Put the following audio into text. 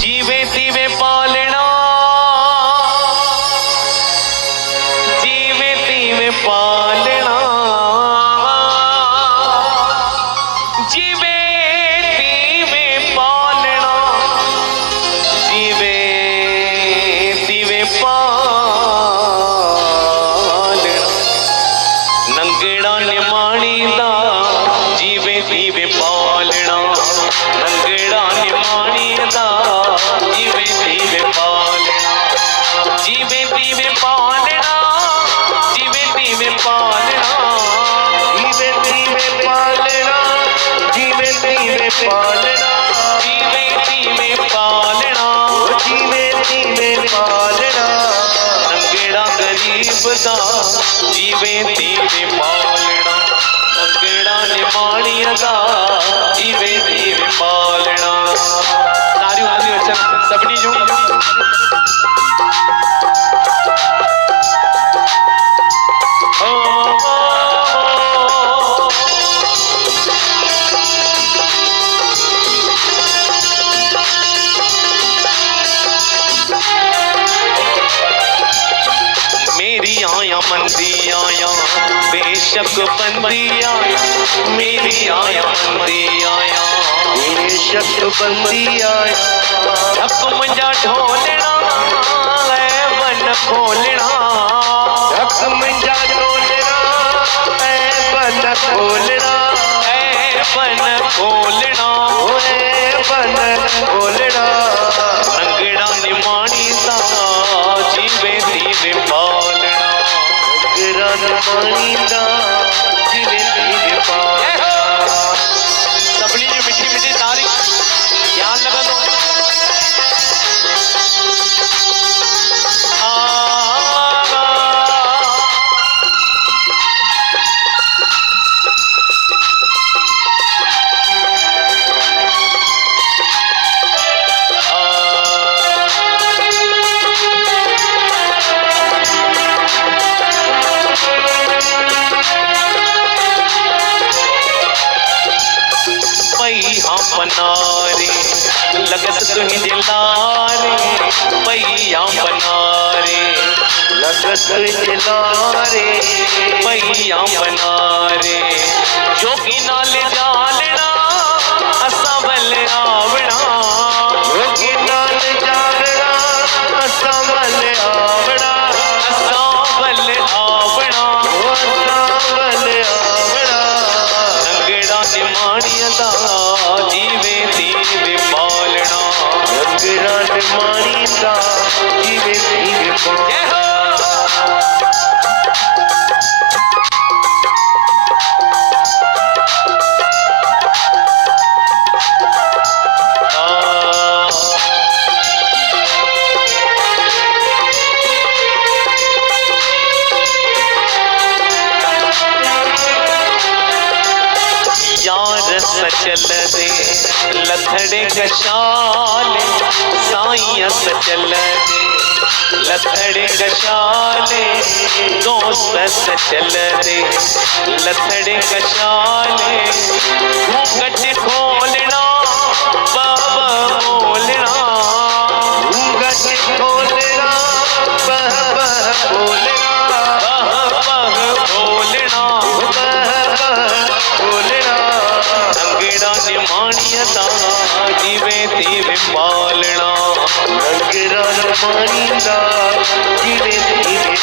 जीवे तीवे पालना, जीवे तीवे पालना, जीवे तीवे पालना, जीवे तीवे पालना। नंगड़ा निमाणी दा जीवे तीवे पालना, नंगड़ा निमाणी दा जीवे तीवे पालना, जीवे तीवे पालना, जीवे तीवे पालना, जीवे तीवे पालना, जीवे तीवे पालना, जीवे तीवे पालना, जीवे तीवे पालना। नंगड़ा गरीब दा जीवे तीवे पालना, नंगड़ा निमाणी दा जीवे तीवे पालना। तारियों तारियों अच्छा सबनी जो मेरी आया मंदी आया बेशक बंदी आया, मेरी आया मंदी आया बेशक बंदी आया, ढक मंजा ढोलना है बन खोलना, ढक मंजा ढोलना है बन खोलना, है बन खोलना, है बन खोलना। रंगड़ा निमाणी दा जीवे तीवे पालना, नंगड़ा निमाणी दा जीवे तीवे पालना। सबनी जी मिठी मिठी तारी ध्यान लगा लो। पैया बनारे लगत तुही दिलारे, पैया बनारे लगत जलारे, पैया बनारे, जोगी नाल जालना असा बल आवना, योगी नाल जावड़ा असा बल आवड़ा, असा बल आवना। असा बल आवड़ा। नंगड़ा निमाणिया दा जीवे तीवे पालना, नंगड़ा निमाणी दा जीवे तीवे पालना। जय हो। यार सचल दे लथड़े गशाले, साइया सचल दे लथड़े गशाले, दोस्त सचल दे लथड़े गशाले, घूंघट खोलना बाबा बोलना, घूंघट खोलना बह बह बोलना, बह बह बोलना, बह बह बोलना। नंगड़ा निमाणिया दा जीवे तीवे पालना, नंगड़ा निमाणी दा जीवे तीवे